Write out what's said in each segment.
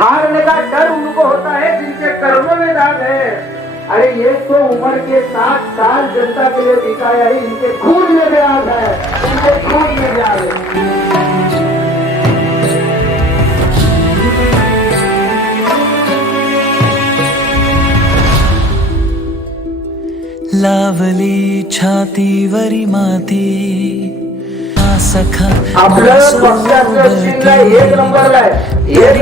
हारने का डर उनको होता है जिनके कर्मों में दाग है। अरे ये तो उम्र के 60 साल जनता के लिए बिताया है, इनके खून में ब्याज है, इनके खून में ब्याज है। लावली छातीवरी माती सखा आपलं पक्षाचं चिन्ह एक नंबरला आहे, एक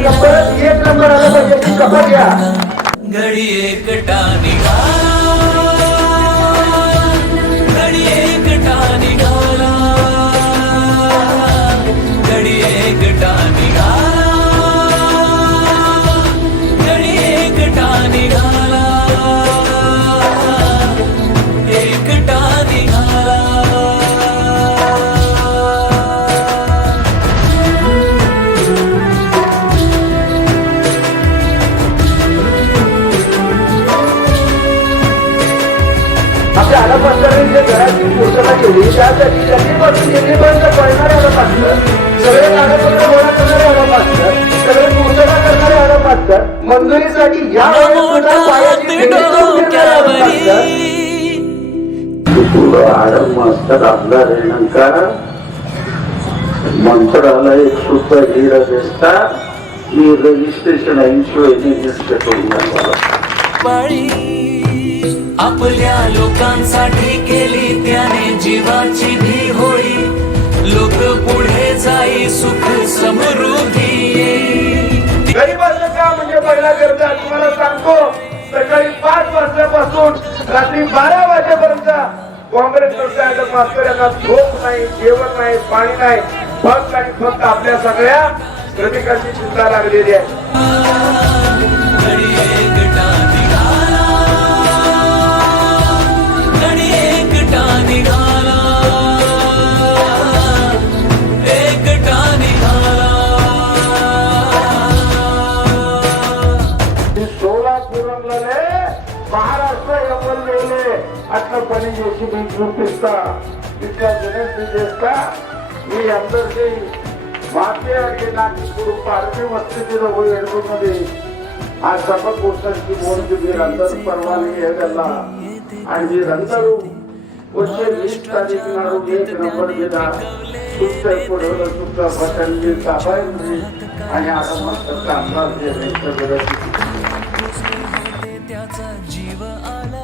नंबर आलं पाहिजे ती शपथ घ्या। घडी एकटा निघाला, घडी एकटा निघाला, घडी एकटा निघाला, घडी एकटा निघाला, एकटा निघाला। आपल्या आलापासून घराची पूर्तता केली त्यासाठी दिल्लीपासून दिल्लीपर्यंत पळणारे आलापासून सगळे कागदपत्र गोळा करणारे आलापासून सगळे पूर्तता करणारे आलापासून मंजुरीसाठी या मास्तर आमदार रेणंका मंत्राला एक सुद्धा हिरा दिसता की रजिस्ट्रेशन 80 करून आपल्या लोकांसाठी केली त्याने जीवाची भी होळी, लोक पुढे जाई सुख समृद्धी येई। गरीबाचं काम म्हणजे पहिला गरजा तुम्हाला सांगतो, सकाळी 5 वाजल्यापासून रात्री 12 वाजेपर्यंत काँग्रेस पक्षाच्या मास्करांना झोप नाही, जेवण नाही, पाणी नाही, फक्त आणि फक्त आपल्या सगळ्या श्रमिकांची चिंता लागलेली आहे। महाराष्ट्र एमएलए अट्ला पनी చేసి మీకు చూపిస్తా విద్యా జనరల్ చేస్తా మీ అందరికీ వాక్యానికి నాకు ఇప్పుడు పార్టీ వస్తుందో పోయి ఎడుకున్నది ఆ సభ కూర్చొని మోడీ మీరందరూ పర్వాలి ఏదల్లా అని మీరందరూ వచ్చే 20 తారీఖు నాడు एक नंबर మీద सुद्धा पुढे सुद्धा बटन दाबायचे आणि आता मस्त कामगार जे त्याचा जीव आला